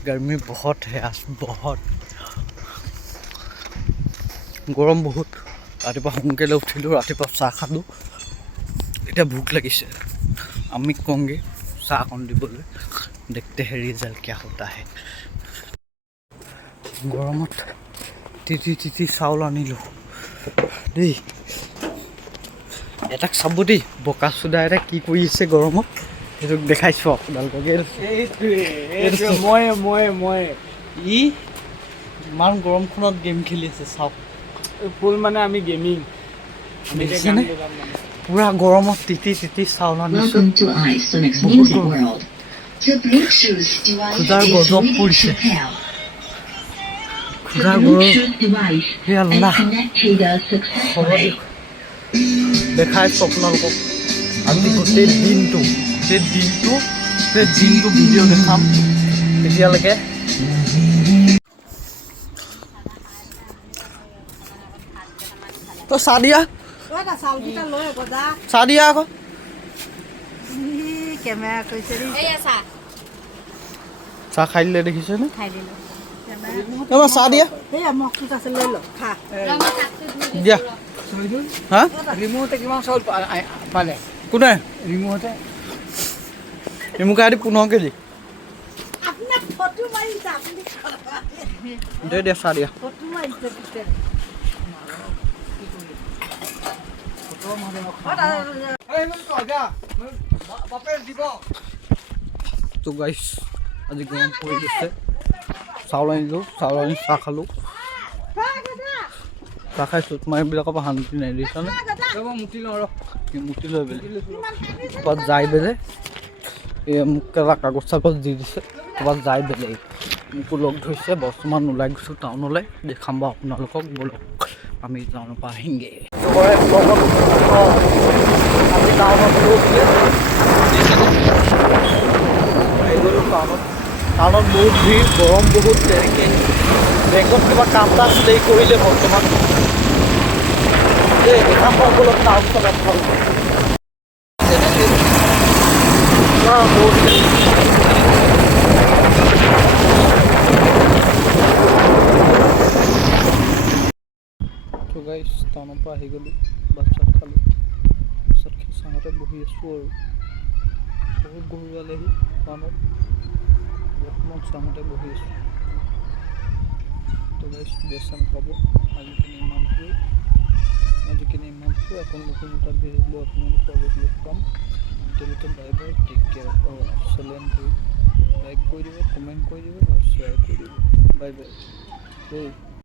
गर्मी बहुत है आज बहुत गरम बहुत रातिपुৱা সোনকালে উঠিলোঁ ৰাতিপুৱা চাহ খালোঁ এতিয়া ভোক লাগিছে আমি কওঁগে চাহ অকণ দিবলৈ দেখতে हैं रिजल्ट क्या होता है গৰমত তিতি চাউল আনিলোঁ দেই এটাক চাব দেই বকা চোদা এটা কি কৰি আছে গৰমত সেইটোক দেখাইছোঁ আপোনালোকে মই ইমান গৰমখনত গেম খেলি আছে চাওক ফুল মানে আমি গেমিং দেখিছেনে পুৰা গৰমত তিতি চাউল আনিছোঁ খুদাৰ গজব পৰিছে খুদাৰ গৰম হে আল্লাহ দেখাইছোঁ আপোনালোকক আজি গোটেই দিনটো ভিডিঅ' দেখাম তেতিয়ালৈকে তো চাহ দিয়া চাহ দিয়া আকৌ কেমেৰা কৈছে চাহ খাই দিলে দেখিছেনে এবাৰ চাহ দিয়া দিয়া হা ৰিমুহঁতে কিমান চাউল পালে কোনে ৰিমুহঁতে ৰিমুকে আদি 15 কেজি দিয়া চাহ দিয়া তো গাইছ আজি গৰম পৰি গৈছে চাউল আনিলোঁ চাউল আনি চাহ খালোঁ চাহ খাইছোঁ তোমাৰ এইবিলাকৰ পৰা শান্তি নাই দেখিছানে মুটি লৈ পেলাই ক'ৰবাত যাই বেলে মোক এটা কাগজ চাগজ দি দিছে ক'ৰবাত যাই বেলেগ মোকো লগ ধৰিছে বৰ্তমান ওলাই গৈছোঁ টাউনলৈ দেখাম বাৰু আপোনালোকক ব'লক আমি টাউনৰ পৰা আহিমগৈ আমি টাউনত টাউনত বহুত ভিৰ গৰম বহুত তেনেকৈ বেংকত কিবা কাম এটা আছিলে কৰিলে বৰ্তমান এই দেখাম বাৰু ব'লক টাউন চলাত ভাল গাইছ টাউনৰ পৰা আহি গ'লোঁ ভাত চাত খালোঁ তাৰপিছত চাঙতে বহি আছোঁ আৰু বহুত গৰু আলেহি টাউনত বৰ্তমান চাঙতে বহি আছোঁ তো গাইছ বেচা নাপাব আজিখিনি ইমানটোৱে আকৌ নতুন এটা ভিডিঅ' লৈ আপোনালোকৰ আগত লগ পাম এতিয়ালৈকে বাই বাই টেক কেয়াৰ চেনেলটো লাইক কৰি দিব কমেণ্ট কৰি দিব আৰু শ্বেয়াৰ কৰি দিব বাই বাই